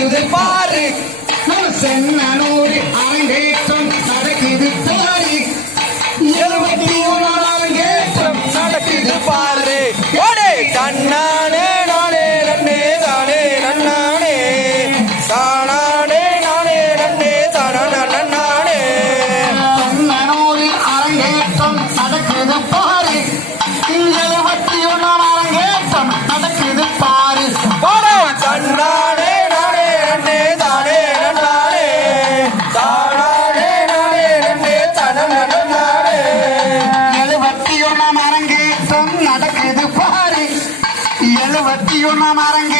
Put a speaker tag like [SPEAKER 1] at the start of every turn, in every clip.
[SPEAKER 1] நடக்குது
[SPEAKER 2] பாரு.
[SPEAKER 1] சென்னூர் அரங்கேற்றம் நடக்குது பாரு. எழுபத்தி ஒன்னாம் கேட்டம்
[SPEAKER 2] நடக்குது பாரு.
[SPEAKER 1] கண்ணா. மாறங்க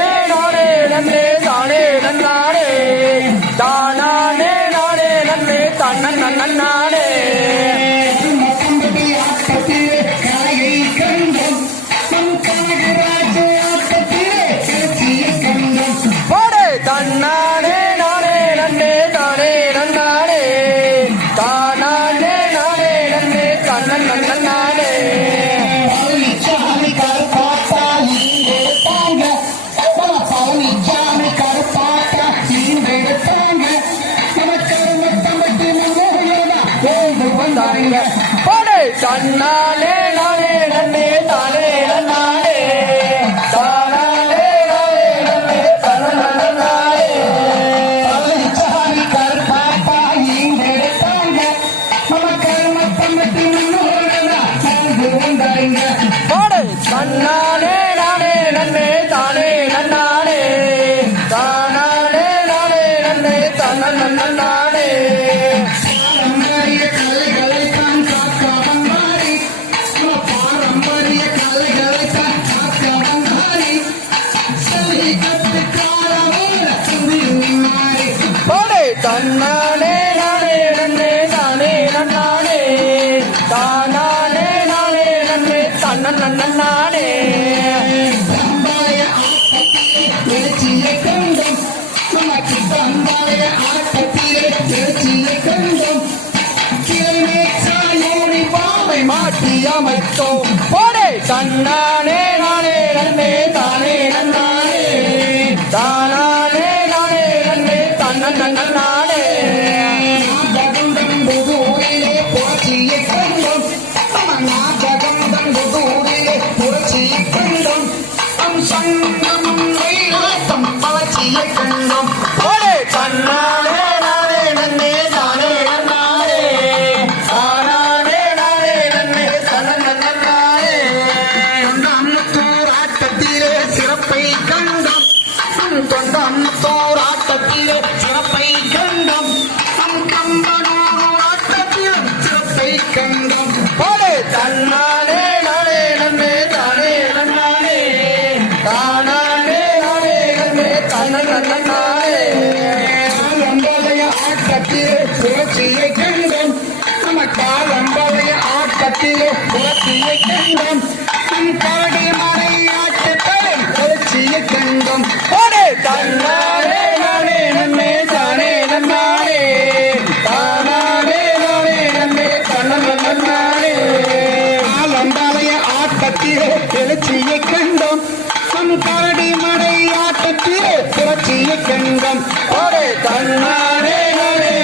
[SPEAKER 1] நாடு
[SPEAKER 2] பாடு தன்னானே நானே நன்னே தானே நன்னானே. தானானே நானே தன்னானே நானே நன்னே நானே நன்னானே. தானானே நானே நன்னே தன்ன நன்னானே மாற்றி அமைத்தோம். போடே தன்னானே
[SPEAKER 1] ஆட்டத்திலே புரட்சியை கண்டோம். நம்ம காலம்பழைய ஆட்டத்திலே புரட்சியை கண்டோம். நம் கரடி மலை ஆட்டத்திலே புரட்சியை கண்டோம்.
[SPEAKER 2] ஓடே தன்னாரே நானே நம்மே தானே நன்னாரே. தானாரே நானே
[SPEAKER 1] நம்மே
[SPEAKER 2] தன்னம் நன்னாரே.
[SPEAKER 1] காலம்பழைய ஆட்டத்திலே புரட்சியை கண்டோம். நம் கரடி மலை ஆட்டத்திலே புரட்சியை கண்டோம்.
[SPEAKER 2] ஓடே தன்னாரே நானே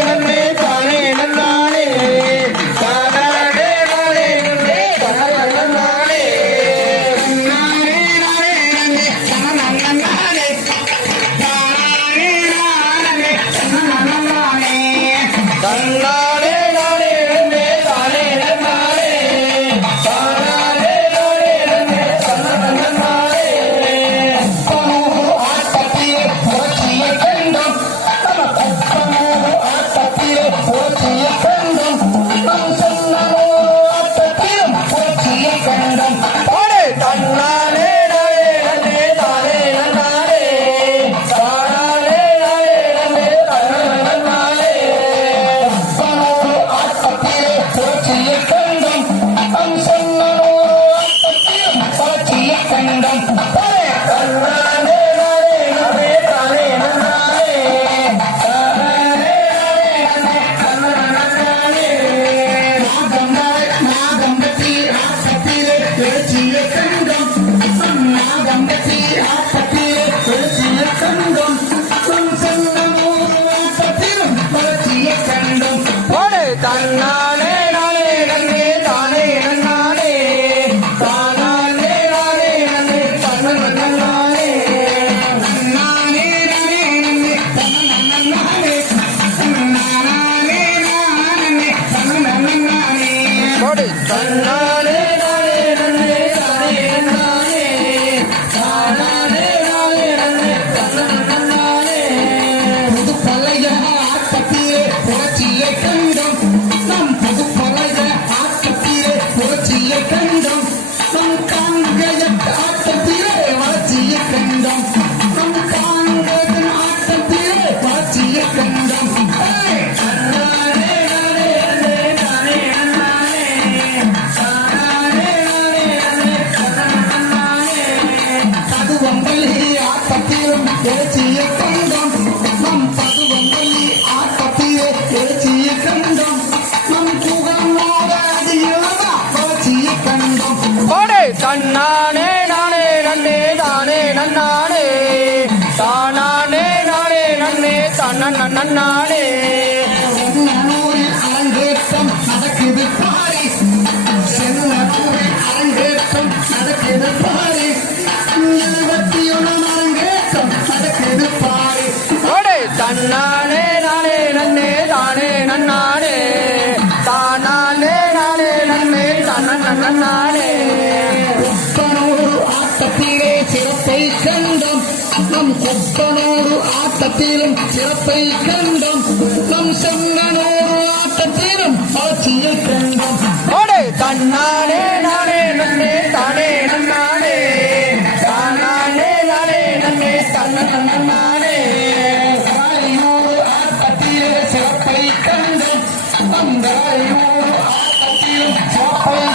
[SPEAKER 1] நம் கொப்பனோரு ஆட்டத்திலும் சிறப்பை கண்டோம். நம் செங்கனோரு ஆட்டத்திலும் ஆட்சியை கண்டோம்.
[SPEAKER 2] தன்னானே நானே நன்னே தானே நன்னானே. தானானே நானே நன்னே தன்ன நன்னானே.
[SPEAKER 1] தாயோரு ஆட்டத்திலே சிறப்பை கண்டோம். நம் தாயோரு ஆட்டத்திலும் சிறப்பை